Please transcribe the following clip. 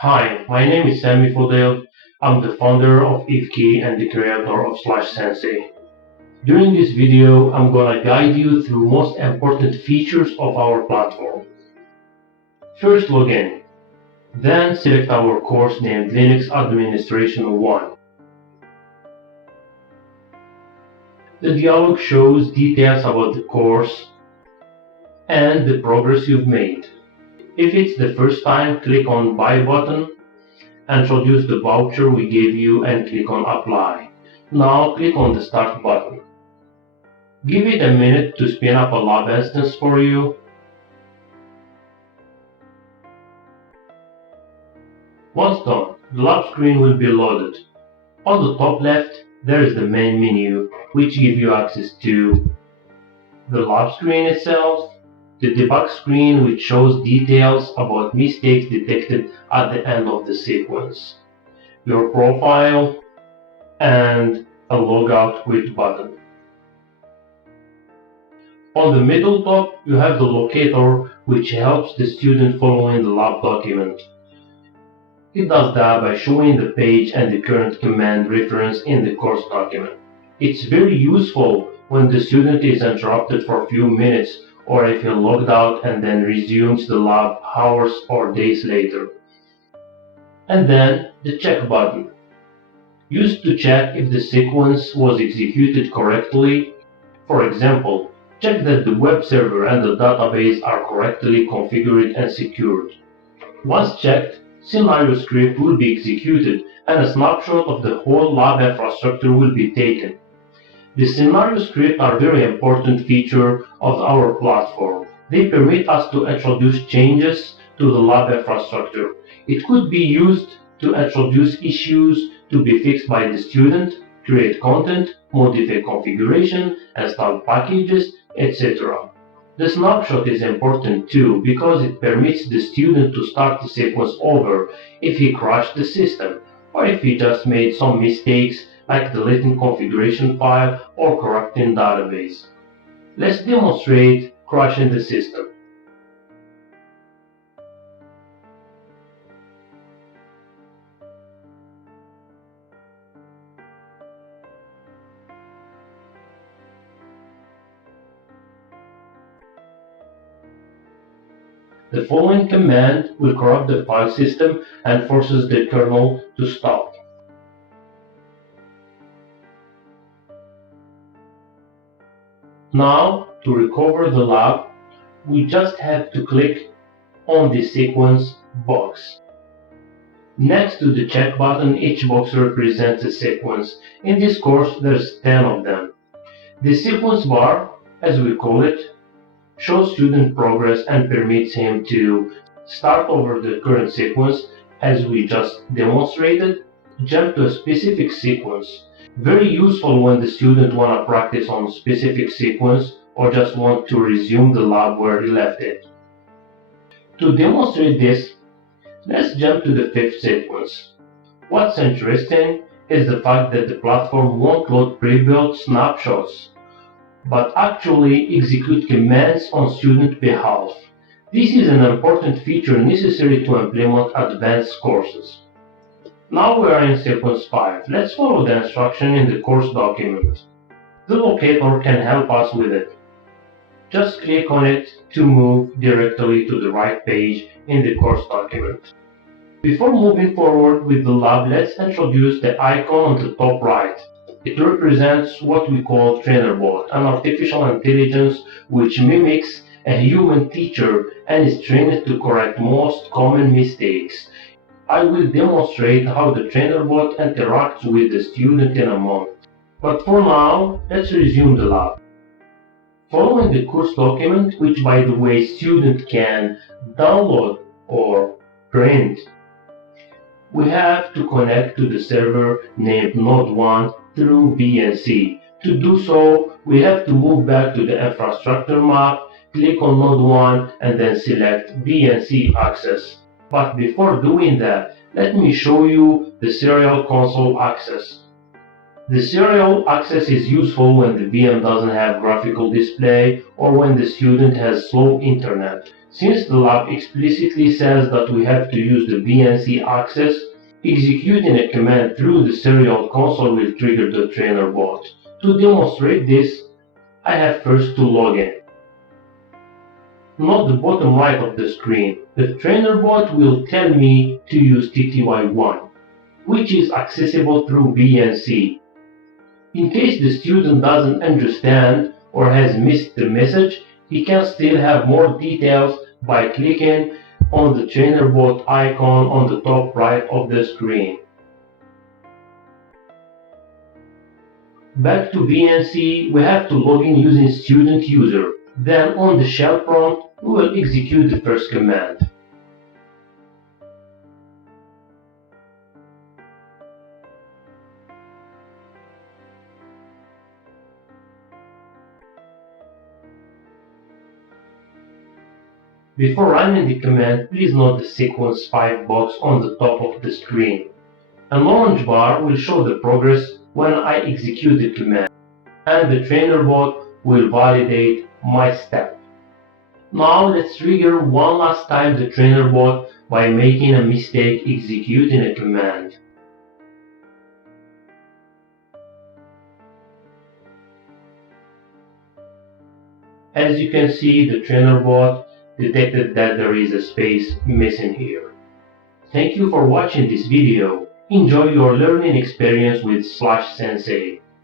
Hi, my name is Sami Fodel. I'm the founder of IFKey and the creator of Slash Sensei. During this video, I'm gonna guide you through most important features of our platform. First, log in. Then select our course named Linux Administration 1. The dialog shows details about the course and the progress you've made. If it's the first time, click on Buy button, introduce the voucher we gave you and click on Apply. Now click on the Start button. Give it a minute to spin up a lab instance for you. Once done, the lab screen will be loaded. On the top left, there is the main menu, which gives you access to the lab screen itself, the debug screen, which shows details about mistakes detected at the end of the sequence, your profile, and a logout quit button. On the middle top, you have the locator, which helps the student following the lab document. It does that by showing the page and the current command reference in the course document. It's very useful when the student is interrupted for a few minutes or if he logged out and then resumes the lab hours or days later. And then the check button, used to check if the sequence was executed correctly. For example, check that the web server and the database are correctly configured and secured. Once checked, scenario script will be executed and a snapshot of the whole lab infrastructure will be taken. The scenario scripts are a very important feature of our platform. They permit us to introduce changes to the lab infrastructure. It could be used to introduce issues to be fixed by the student, create content, modify configuration, install packages, etc. The snapshot is important too because it permits the student to start the sequence over if he crashed the system or if he just made some mistakes like deleting configuration file or corrupting database. Let's demonstrate crashing the system. The following command will corrupt the file system and forces the kernel to stop. Now, to recover the lab, we just have to click on the sequence box. Next to the check button, each box represents a sequence. In this course, there's 10 of them. The sequence bar, as we call it, shows student progress and permits him to start over the current sequence as we just demonstrated, jump to a specific sequence. Very useful when the student want to practice on a specific sequence or just want to resume the lab where he left it. To demonstrate this, let's jump to the fifth sequence. What's interesting is the fact that the platform won't load pre-built snapshots, but actually execute commands on student behalf. This is an important feature necessary to implement advanced courses. Now we are in sequence 5. Let's follow the instruction in the course document. The locator can help us with it. Just click on it to move directly to the right page in the course document. Before moving forward with the lab, let's introduce the icon on the top right. It represents what we call TrainerBot, an artificial intelligence which mimics a human teacher and is trained to correct most common mistakes. I will demonstrate how the TrainerBot interacts with the student in a moment. But for now, let's resume the lab. Following the course document, which by the way student can download or print, we have to connect to the server named Node1 through VNC. To do so, we have to move back to the infrastructure map, click on Node1 and then select VNC access. But before doing that, let me show you the serial console access. The serial access is useful when the VM doesn't have graphical display or when the student has slow internet. Since the lab explicitly says that we have to use the BNC access, executing a command through the serial console will trigger the trainer bot. To demonstrate this, I have first to log in. Note the bottom right of the screen. The trainer bot will tell me to use TTY1, which is accessible through BNC. In case the student doesn't understand or has missed the message, he can still have more details by clicking on the trainer bot icon on the top right of the screen. Back to BNC, we have to log in using student user. Then on the shell prompt, we will execute the first command. Before running the command, please note the sequence 5 box on the top of the screen. An orange bar will show the progress when I execute the command, and the trainer bot will validate my step. Now let's trigger one last time the trainer bot by making a mistake executing a command. As you can see, the trainer bot detected that there is a space missing here. Thank you for watching this video. Enjoy your learning experience with Slash Sensei.